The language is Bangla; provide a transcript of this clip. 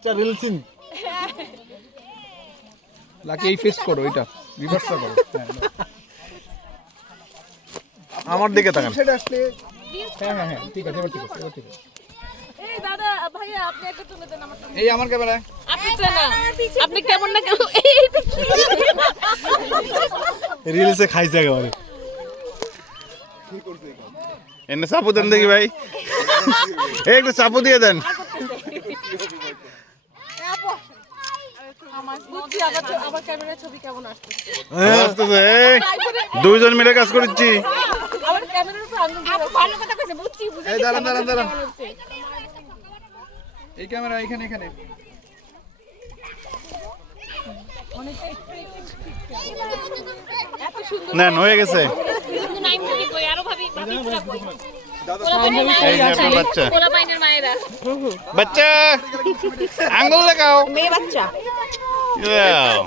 এটা রিল সিন লাকি এই ফেস করো, এটা রিভার্সটা করো। আমার দিকে তাকান। সেটা আসলে হ্যাঁ ঠিক আছে, এবার ঠিক আছে, এবার ঠিক আছে। এই দাদা ভাইয়া আপনি একটা তুলে দেন আমারটা। এই আমার ক্যামেরা। আপনি তো না আপনি কেমন না কেমন এইটা কি রিলসে খাইছে একেবারে। এনে চাপু দেন দেখি ভাই, এই একটু চাপু দিয়ে দেন। আমার বুঝছি আবার ক্যামেরায় ছবি কেমন আসছে আসতেছে, এই দুইজন মিলে কাজ করছি। আবার ক্যামেরার উপর আঙ্গুল দিয়ে ভালো কথা কইছে বুঝছি বুঝছি এই দাঁড়ান দাঁড়ান দাঁড়ান, এই ক্যামেরা এখানে এখানে। এত সুন্দর নেন, হয়ে গেছে। কিন্তু নাইম ভাবি কই আরো ভাবি পুরা কই এই যে আপনার বাচ্চা, পোলা পাইনের মায়েরা বাচ্চা আঙ্গুল লাগাও। মেয়ে বাচ্চা Yeah.